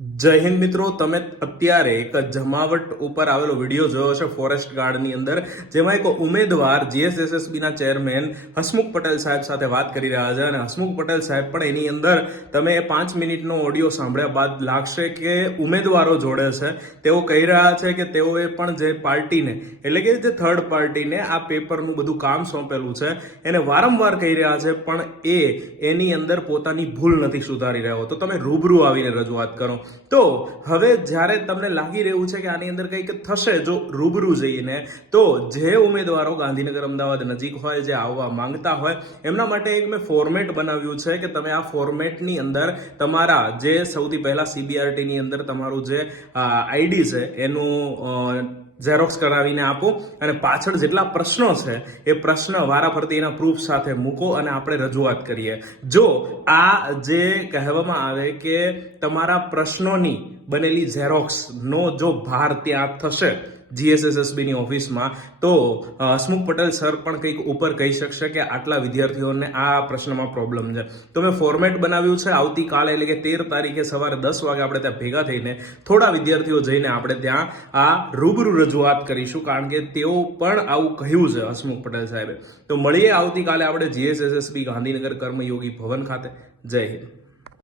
જય હિન્દ મિત્રો, તમે અત્યારે એક જમાવટ ઉપર આવેલો વીડિયો જોયો છે ફોરેસ્ટ ગાર્ડની અંદર, જેમાં એક ઉમેદવાર જીએસએસએસબીના ચેરમેન હસમુખ પટેલ સાહેબ સાથે વાત કરી રહ્યા છે અને હસમુખ પટેલ સાહેબ પણ એની અંદર તમે પાંચ મિનિટનો ઓડિયો સાંભળ્યા બાદ લાગશે કે ઉમેદવારો જોડે છે. તેઓ કહી રહ્યા છે કે તેઓએ પણ જે પાર્ટીને, એટલે કે જે થર્ડ પાર્ટીને આ પેપરનું બધું કામ સોંપેલું છે, એને વારંવાર કહી રહ્યા છે, પણ એ એની અંદર પોતાની ભૂલ નથી સુધારી રહ્યો. તો તમે રૂબરૂ આવીને રજૂઆત કરો. તો હવે જ્યારે તમને લાગી રહ્યું છે કે આની અંદર કંઈક થશે જો રૂબરૂ જઈને, તો જે ઉમેદવારો ગાંધીનગર અમદાવાદ નજીક હોય, જે આવવા માંગતા હોય, એમના માટે એક મેં ફોર્મેટ બનાવ્યું છે કે તમે આ ફોર્મેટની અંદર તમારા જે સૌથી પહેલાં સીબીઆરટીની અંદર તમારું જે આઈડી છે, એનું ઝેરોક્સ કરાવીને આપો અને પાછળ જેટલા પ્રશ્નો છે, એ પ્રશ્ન વારાફરતી એના પ્રૂફ સાથે મૂકો અને આપણે રજૂઆત કરીએ. જો આ જે કહેવામાં આવે કે તમારા પ્રશ્નોની બનેલી ઝેરોક્સ નો જો ભાર ત્યાં થશે જીએસએસએસબી ની ઓફિસમાં. તો હસમુખ પટેલ સર પણ કંઈક ઉપર કહી શકશે કે આટલા વિદ્યાર્થીઓને આ પ્રશ્નમાં પ્રોબ્લેમ છે. તો મેં ફોર્મેટ બનાવ્યું છે. આવતીકાલે એટલે કે તેર તારીખે સવારે દસ વાગે આપણે ત્યાં ભેગા થઈને થોડા વિદ્યાર્થીઓ જઈને આપણે ત્યાં આ રૂબરૂ રજૂઆત કરીશું. કારણ કે તેઓ પણ આવું કહ્યું છે હસમુખ પટેલ સાહેબે. તો મળીએ આવતીકાલે આપણે જીએસએસએસબી ગાંધીનગર કર્મયોગી ભવન ખાતે. જય હિન્દ.